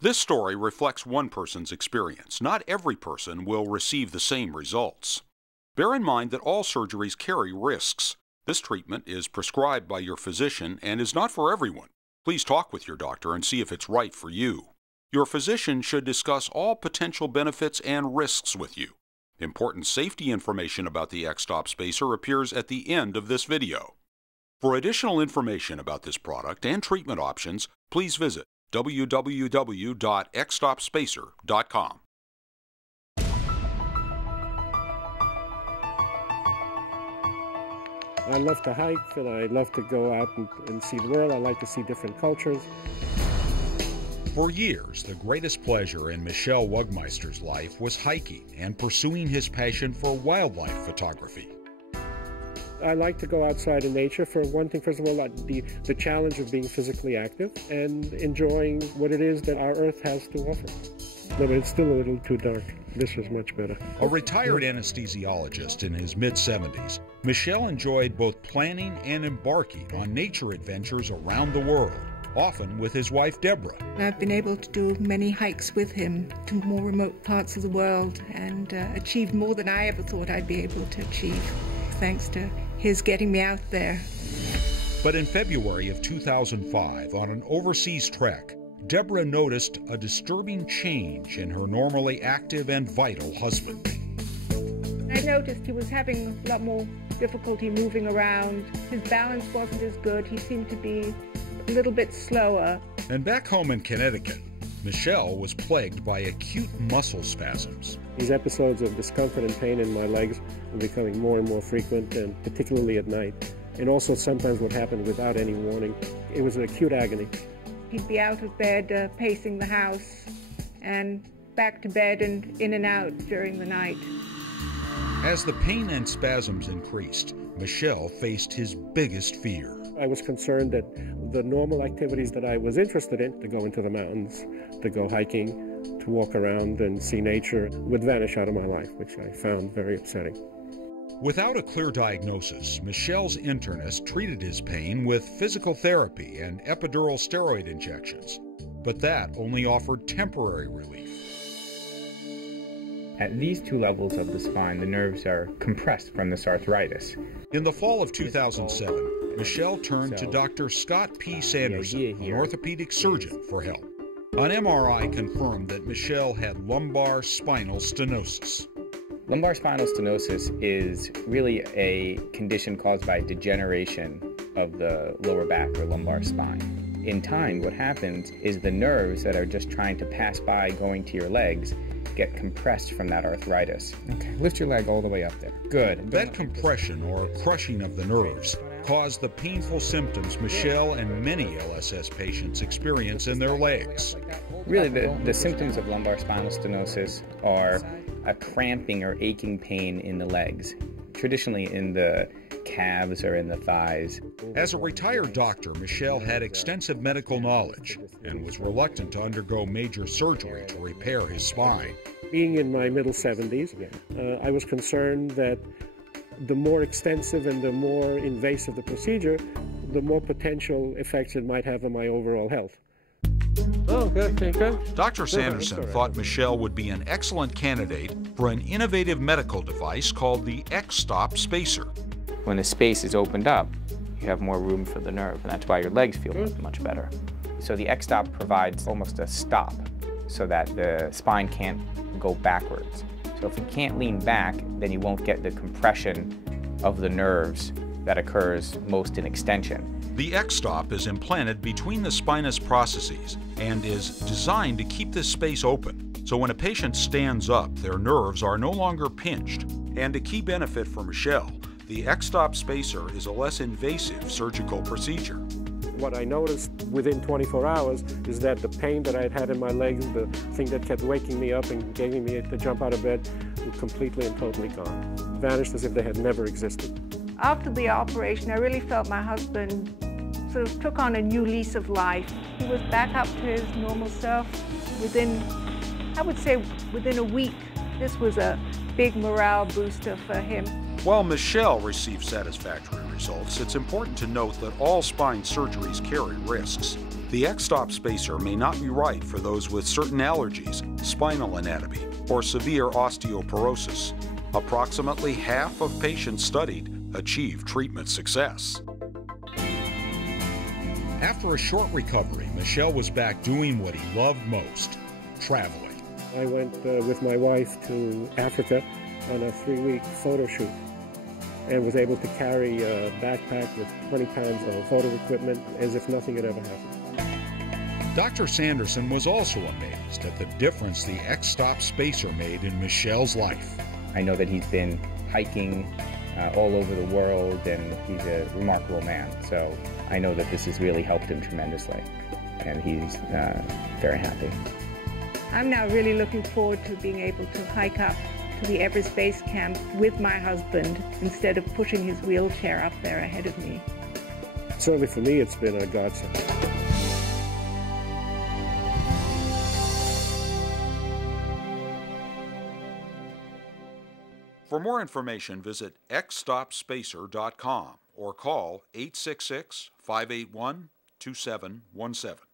This story reflects one person's experience. Not every person will receive the same results. Bear in mind that all surgeries carry risks. This treatment is prescribed by your physician and is not for everyone. Please talk with your doctor and see if it's right for you. Your physician should discuss all potential benefits and risks with you. Important safety information about the X-Stop spacer appears at the end of this video. For additional information about this product and treatment options, please visit www.xstopspacer.com. I love to hike and I love to go out and see the world. I like to see different cultures. For years, the greatest pleasure in Michel Wugmeister's life was hiking and pursuing his passion for wildlife photography. I like to go outside in nature for one thing. First of all, the challenge of being physically active and enjoying what it is that our Earth has to offer. No, but it's still a little too dark. This is much better. A retired anesthesiologist in his mid-70s, Michel enjoyed both planning and embarking on nature adventures around the world, often with his wife Deborah. I've been able to do many hikes with him to more remote parts of the world and achieved more than I ever thought I'd be able to achieve, thanks to his getting me out there. But in February of 2005, on an overseas trek, Deborah noticed a disturbing change in her normally active and vital husband. I noticed he was having a lot more difficulty moving around. His balance wasn't as good. He seemed to be a little bit slower. And back home in Connecticut, Michel was plagued by acute muscle spasms. These episodes of discomfort and pain in my legs were becoming more and more frequent, and particularly at night. And also sometimes what happened without any warning. It was an acute agony. He'd be out of bed, pacing the house, and back to bed and in and out during the night. As the pain and spasms increased, Michel faced his biggest fear. I was concerned that the normal activities that I was interested in, to go into the mountains, to go hiking, to walk around and see nature, would vanish out of my life, which I found very upsetting. Without a clear diagnosis, Michel's internist treated his pain with physical therapy and epidural steroid injections, but that only offered temporary relief. At these two levels of the spine, the nerves are compressed from this arthritis. In the fall of 2007, Michel turned to Dr. Scott P. Sanderson, an orthopedic surgeon, for help. An MRI confirmed that Michel had lumbar spinal stenosis. Lumbar spinal stenosis is really a condition caused by degeneration of the lower back or lumbar spine. In time, what happens is the nerves that are just trying to pass by going to your legs get compressed from that arthritis. Okay, lift your leg all the way up there. Good. That compression or crushing of the nerves caused the painful symptoms Michel and many LSS patients experience in their legs. Really, the symptoms of lumbar spinal stenosis are a cramping or aching pain in the legs, traditionally in the calves or in the thighs. As a retired doctor, Michel had extensive medical knowledge and was reluctant to undergo major surgery to repair his spine. Being in my middle 70s, I was concerned that the more extensive and the more invasive the procedure, the more potential effects it might have on my overall health. Oh, good, good. Dr. Sanderson thought Michel would be an excellent candidate for an innovative medical device called the X-Stop spacer. When the space is opened up, you have more room for the nerve, and that's why your legs feel much better. So the X-Stop provides almost a stop so that the spine can't go backwards. So if you can't lean back, then you won't get the compression of the nerves that occurs most in extension. The X-Stop is implanted between the spinous processes and is designed to keep this space open. So when a patient stands up, their nerves are no longer pinched. And a key benefit for Michel, the X-Stop spacer is a less invasive surgical procedure. What I noticed within 24 hours is that the pain that I had had in my legs, the thing that kept waking me up and giving me to jump out of bed, was completely and totally gone. Vanished as if they had never existed. After the operation, I really felt my husband sort of took on a new lease of life. He was back up to his normal self within, I would say, within a week. This was a big morale booster for him. While Michel received satisfactory results, it's important to note that all spine surgeries carry risks. The X-stop spacer may not be right for those with certain allergies, spinal anatomy, or severe osteoporosis. Approximately half of patients studied achieved treatment success. After a short recovery, Michel was back doing what he loved most, traveling. I went with my wife to Africa on a 3-week photo shoot and was able to carry a backpack with 20 pounds of photo equipment as if nothing had ever happened. Dr. Sanderson was also amazed at the difference the X-stop spacer made in Michel's life. I know that he's been hiking all over the world, and he's a remarkable man. So I know that this has really helped him tremendously, and he's very happy. I'm now really looking forward to being able to hike up to the Everest Base Camp with my husband instead of pushing his wheelchair up there ahead of me. Certainly for me, it's been a godsend. For more information, visit xstopspacer.com or call 866-581-2717.